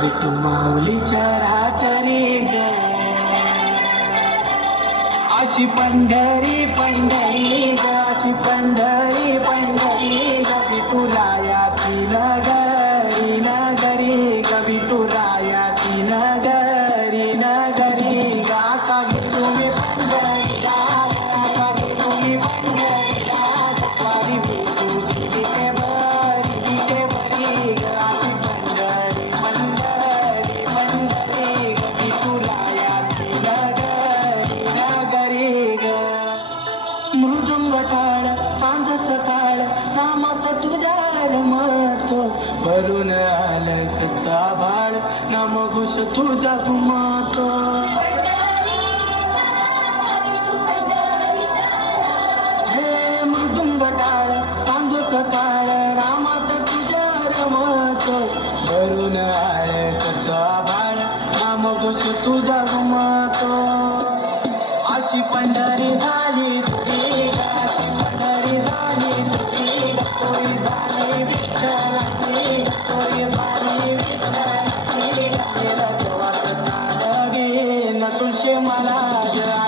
विठू माऊलीच्या राचरी ग अशी पंढरी पंढरी ग अशी पंढरी पंढरी मृदुंग टाळ सांज सकाळ नामात तुझ्या मत भरून आलं कसा बाळ नाम घुस तुझा घुमातो हे मृदुंग टाळ सांज सकाळ रामात तुझ्या रमत भरून आलं कसा बाळ नाम घुस तुझा घुमातो तुझे